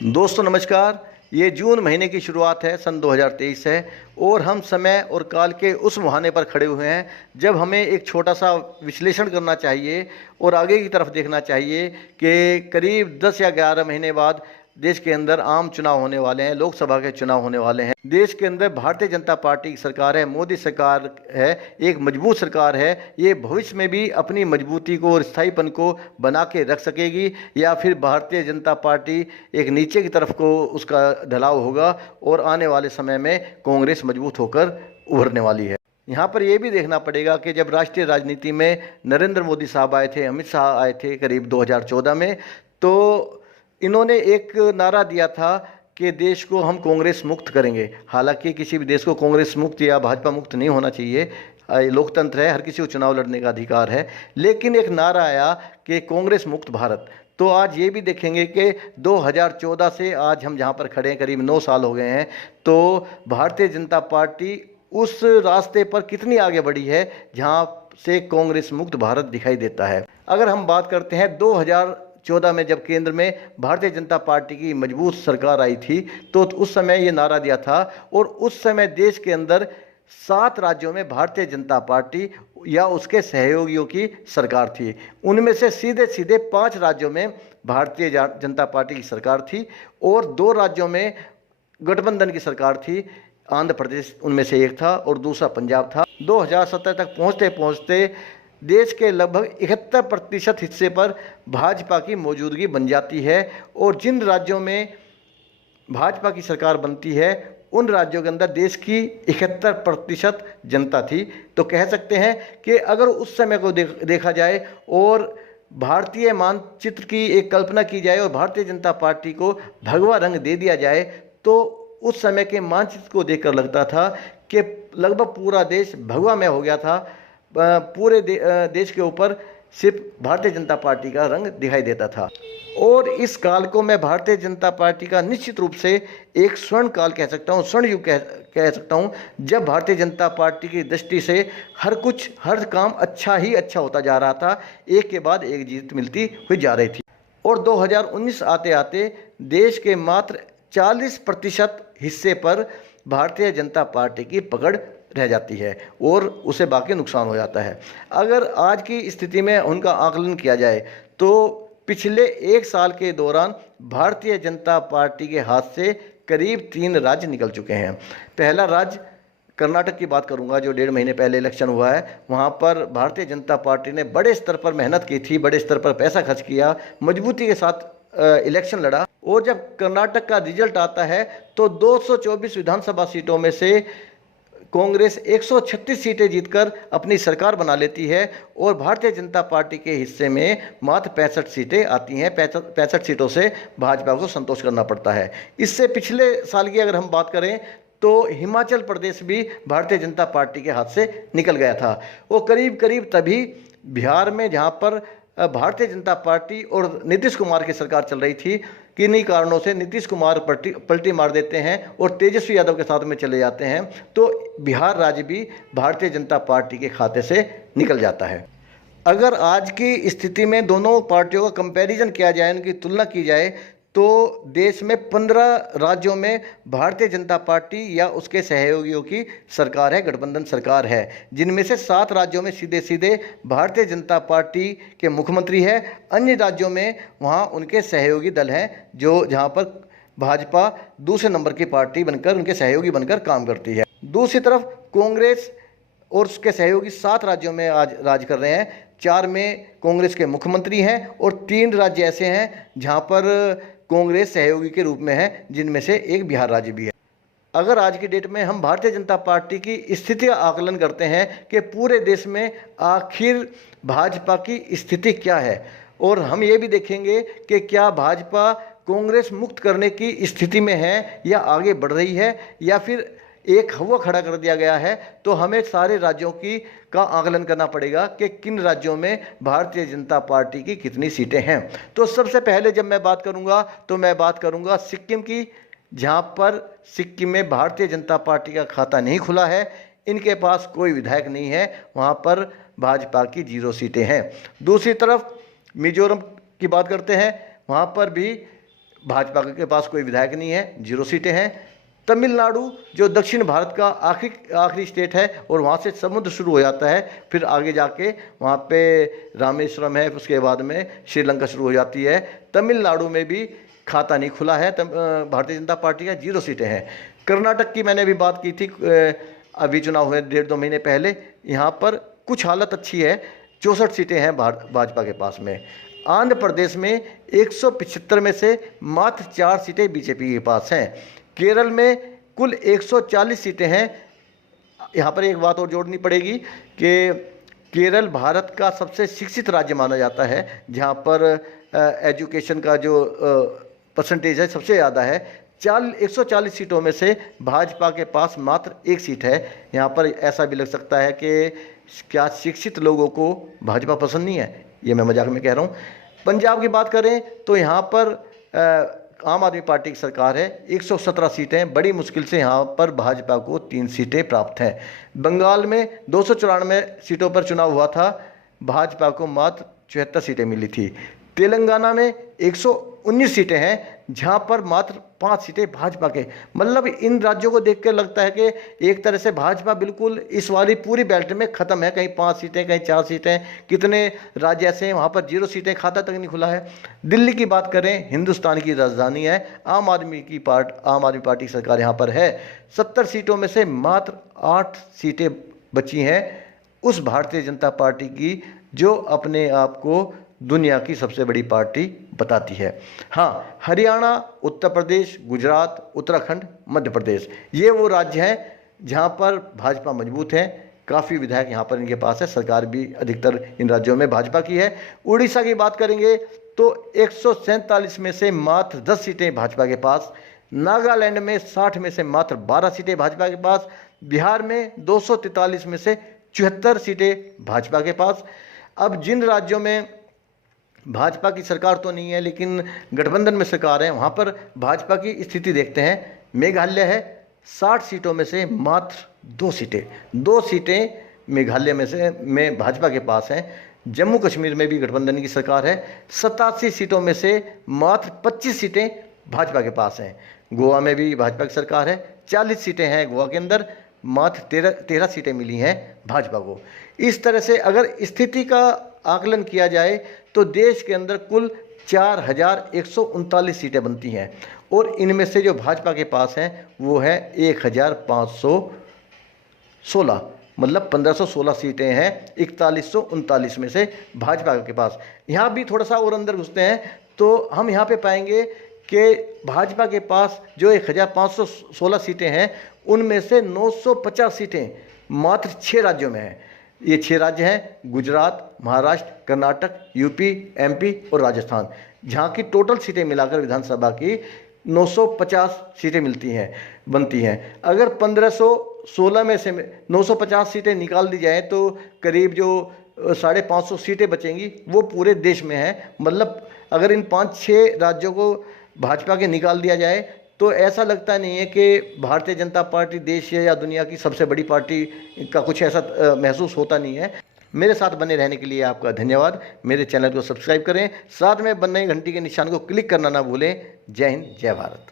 दोस्तों नमस्कार। ये जून महीने की शुरुआत है, सन 2023 है और हम समय और काल के उस मुहाने पर खड़े हुए हैं जब हमें एक छोटा सा विश्लेषण करना चाहिए और आगे की तरफ देखना चाहिए कि करीब 10 या 11 महीने बाद देश के अंदर आम चुनाव होने वाले हैं, लोकसभा के चुनाव होने वाले हैं। देश के अंदर भारतीय जनता पार्टी की सरकार है, मोदी सरकार है, एक मजबूत सरकार है। ये भविष्य में भी अपनी मजबूती को और स्थायीपन को बना के रख सकेगी या फिर भारतीय जनता पार्टी एक नीचे की तरफ को उसका ढलाव होगा और आने वाले समय में कांग्रेस मजबूत होकर उभरने वाली है। यहाँ पर यह भी देखना पड़ेगा कि जब राष्ट्रीय राजनीति में नरेंद्र मोदी साहब आए थे, अमित शाह आए थे करीब 2014 में, तो इन्होंने एक नारा दिया था कि देश को हम कांग्रेस मुक्त करेंगे। हालांकि किसी भी देश को कांग्रेस मुक्त या भाजपा मुक्त नहीं होना चाहिए, लोकतंत्र है, हर किसी को चुनाव लड़ने का अधिकार है, लेकिन एक नारा आया कि कांग्रेस मुक्त भारत। तो आज ये भी देखेंगे कि 2014 से आज हम जहाँ पर खड़े हैं करीब 9 साल हो गए हैं, तो भारतीय जनता पार्टी उस रास्ते पर कितनी आगे बढ़ी है जहाँ से कांग्रेस मुक्त भारत दिखाई देता है। अगर हम बात करते हैं 2014 में जब केंद्र में भारतीय जनता पार्टी की मजबूत सरकार आई थी, तो उस समय ये नारा दिया था और उस समय देश के अंदर 7 राज्यों में भारतीय जनता पार्टी या उसके सहयोगियों की सरकार थी। उनमें से सीधे सीधे 5 राज्यों में भारतीय जनता पार्टी की सरकार थी और 2 राज्यों में गठबंधन की सरकार थी। आंध्र प्रदेश उनमें से एक था और दूसरा पंजाब था। 2017 तक पहुंचते पहुंचते देश के लगभग 71% हिस्से पर भाजपा की मौजूदगी बन जाती है और जिन राज्यों में भाजपा की सरकार बनती है उन राज्यों के अंदर देश की 71% जनता थी। तो कह सकते हैं कि अगर उस समय को देखा जाए और भारतीय मानचित्र की एक कल्पना की जाए और भारतीय जनता पार्टी को भगवा रंग दे दिया जाए, तो उस समय के मानचित्र को देखकर लगता था कि लगभग पूरा देश भगवा में हो गया था। पूरे देश के ऊपर सिर्फ भारतीय जनता पार्टी का रंग दिखाई देता था। और इस काल को मैं भारतीय जनता पार्टी का निश्चित रूप से एक स्वर्ण काल कह सकता हूँ, स्वर्ण युग कह सकता हूँ, जब भारतीय जनता पार्टी की दृष्टि से हर काम अच्छा ही अच्छा होता जा रहा था, एक के बाद एक जीत मिलती हुई जा रही थी। और 2019 आते आते देश के मात्र 40% हिस्से पर भारतीय जनता पार्टी की पकड़ रह जाती है और उसे बाकी नुकसान हो जाता है। अगर आज की स्थिति में उनका आकलन किया जाए तो पिछले 1 साल के दौरान भारतीय जनता पार्टी के हाथ से करीब 3 राज्य निकल चुके हैं। पहला राज्य कर्नाटक की बात करूंगा, जो 1.5 महीने पहले इलेक्शन हुआ है। वहां पर भारतीय जनता पार्टी ने बड़े स्तर पर मेहनत की थी, बड़े स्तर पर पैसा खर्च किया, मजबूती के साथ इलेक्शन लड़ा और जब कर्नाटक का रिजल्ट आता है तो 224 विधानसभा सीटों में से कांग्रेस 136 सीटें जीतकर अपनी सरकार बना लेती है और भारतीय जनता पार्टी के हिस्से में मात्र 65 सीटें आती हैं। 65 सीटों से भाजपा को संतोष करना पड़ता है। इससे पिछले साल की अगर हम बात करें तो हिमाचल प्रदेश भी भारतीय जनता पार्टी के हाथ से निकल गया था। वो करीब करीब तभी बिहार में, जहाँ पर भारतीय जनता पार्टी और नीतीश कुमार की सरकार चल रही थी, किन्हीं कारणों से नीतीश कुमार पलटी मार देते हैं और तेजस्वी यादव के साथ में चले जाते हैं, तो बिहार राज्य भी भारतीय जनता पार्टी के खाते से निकल जाता है। अगर आज की स्थिति में दोनों पार्टियों का कंपैरिजन किया जाए, उनकी तुलना की जाए, तो देश में 15 राज्यों में भारतीय जनता पार्टी या उसके सहयोगियों की सरकार है, गठबंधन सरकार है, जिनमें से 7 राज्यों में सीधे सीधे भारतीय जनता पार्टी के मुख्यमंत्री है। अन्य राज्यों में वहाँ उनके सहयोगी दल हैं, जो जहाँ पर भाजपा दूसरे नंबर की पार्टी बनकर, उनके सहयोगी बनकर काम करती है। दूसरी तरफ कांग्रेस और उसके सहयोगी 7 राज्यों में आज राज कर रहे हैं। 4 में कांग्रेस के मुख्यमंत्री हैं और 3 राज्य ऐसे हैं जहाँ पर कांग्रेस सहयोगी के रूप में है, जिनमें से एक बिहार राज्य भी है। अगर आज की डेट में हम भारतीय जनता पार्टी की स्थिति का आकलन करते हैं कि पूरे देश में आखिर भाजपा की स्थिति क्या है, और हम ये भी देखेंगे कि क्या भाजपा कांग्रेस मुक्त करने की स्थिति में है या आगे बढ़ रही है या फिर एक हवा खड़ा कर दिया गया है, तो हमें सारे राज्यों का आकलन करना पड़ेगा कि किन राज्यों में भारतीय जनता पार्टी की कितनी सीटें हैं। तो सबसे पहले जब मैं बात करूंगा तो मैं बात करूंगा सिक्किम की, जहां पर सिक्किम में भारतीय जनता पार्टी का खाता नहीं खुला है, इनके पास कोई विधायक नहीं है, वहां पर भाजपा की 0 सीटें हैं। दूसरी तरफ मिजोरम की बात करते हैं, वहां पर भी भाजपा के पास कोई विधायक नहीं है, 0 सीटें हैं। तमिलनाडु जो दक्षिण भारत का आखिरी स्टेट है और वहाँ से समुद्र शुरू हो जाता है, फिर आगे जाके वहाँ पे रामेश्वरम है, उसके बाद में श्रीलंका शुरू हो जाती है। तमिलनाडु में भी खाता नहीं खुला है भारतीय जनता पार्टी का, 0 सीटें हैं। कर्नाटक की मैंने अभी बात की थी, अभी चुनाव हुए 1.5-2 महीने पहले, यहाँ पर कुछ हालत अच्छी है, 64 सीटें हैं भाजपा के पास में। आंध्र प्रदेश में 175 में से मात्र 4 सीटें बीजेपी के पास हैं। केरल में कुल 140 सीटें हैं। यहाँ पर एक बात और जोड़नी पड़ेगी कि केरल भारत का सबसे शिक्षित राज्य माना जाता है, जहाँ पर एजुकेशन का जो परसेंटेज है सबसे ज़्यादा है। 140 सीटों में से भाजपा के पास मात्र 1 सीट है। यहाँ पर ऐसा भी लग सकता है कि क्या शिक्षित लोगों को भाजपा पसंद नहीं है, ये मैं मजाक में कह रहा हूँ। पंजाब की बात करें तो यहाँ पर आम आदमी पार्टी की सरकार है, 117 सीटें, बड़ी मुश्किल से यहाँ पर भाजपा को 3 सीटें प्राप्त हैं। बंगाल में 294 सीटों पर चुनाव हुआ था, भाजपा को मात्र 74 सीटें मिली थी। तेलंगाना में 119 सीटें हैं, जहाँ पर मात्र 5 सीटें भाजपा के। मतलब इन राज्यों को देख कर लगता है कि एक तरह से भाजपा बिल्कुल इस वाली पूरी बेल्ट में ख़त्म है, कहीं 5 सीटें, कहीं 4 सीटें। कितने राज्य ऐसे हैं वहाँ पर 0 सीटें, खाता तक नहीं खुला है। दिल्ली की बात करें, हिंदुस्तान की राजधानी है, आम आदमी पार्टी की सरकार यहाँ पर है। 70 सीटों में से मात्र 8 सीटें बची हैं उस भारतीय जनता पार्टी की जो अपने आप को दुनिया की सबसे बड़ी पार्टी बताती है। हाँ, हरियाणा, उत्तर प्रदेश, गुजरात, उत्तराखंड, मध्य प्रदेश, ये वो राज्य हैं जहाँ पर भाजपा मजबूत है। काफ़ी विधायक यहाँ पर इनके पास है, सरकार भी अधिकतर इन राज्यों में भाजपा की है। उड़ीसा की बात करेंगे तो 147 में से मात्र 10 सीटें भाजपा के पास। नागालैंड में 60 में से मात्र 12 सीटें भाजपा के पास। बिहार में 243 में से 74 सीटें भाजपा के पास। अब जिन राज्यों में भाजपा की सरकार तो नहीं है लेकिन गठबंधन में सरकार है, वहाँ पर भाजपा की स्थिति देखते हैं। मेघालय है, 60 सीटों में से मात्र 2 सीटें मेघालय में भाजपा के पास हैं। जम्मू कश्मीर में भी गठबंधन की सरकार है, 87 सीटों में से मात्र 25 सीटें भाजपा के पास हैं। गोवा में भी भाजपा की सरकार है, 40 सीटें हैं गोवा के अंदर, मात्र 13 सीटें मिली हैं भाजपा को। इस तरह से अगर स्थिति का आकलन किया जाए तो देश के अंदर कुल 4139 सीटें बनती हैं और इनमें से जो भाजपा के पास हैं वो है 1516, मतलब 1516 सीटें हैं 4139 में से भाजपा के पास। यहाँ भी थोड़ा सा और अंदर घुसते हैं तो हम यहाँ पे पाएंगे कि भाजपा के पास जो 1516 सीटें हैं उनमें से 950 सीटें मात्र 6 राज्यों में हैं। ये 6 राज्य हैं गुजरात, महाराष्ट्र, कर्नाटक, यूपी, एमपी और राजस्थान, जहाँ की टोटल सीटें मिलाकर विधानसभा की 950 सीटें बनती हैं। अगर 1516 में से 950 सीटें निकाल दी जाएँ तो करीब जो 550 सीटें बचेंगी वो पूरे देश में हैं। मतलब अगर इन 5-6 राज्यों को भाजपा के निकाल दिया जाए तो ऐसा लगता नहीं है कि भारतीय जनता पार्टी देश या दुनिया की सबसे बड़ी पार्टी का कुछ ऐसा महसूस होता नहीं है। मेरे साथ बने रहने के लिए आपका धन्यवाद। मेरे चैनल को सब्सक्राइब करें, साथ में बनने घंटी के निशान को क्लिक करना ना भूलें। जय हिंद, जय भारत।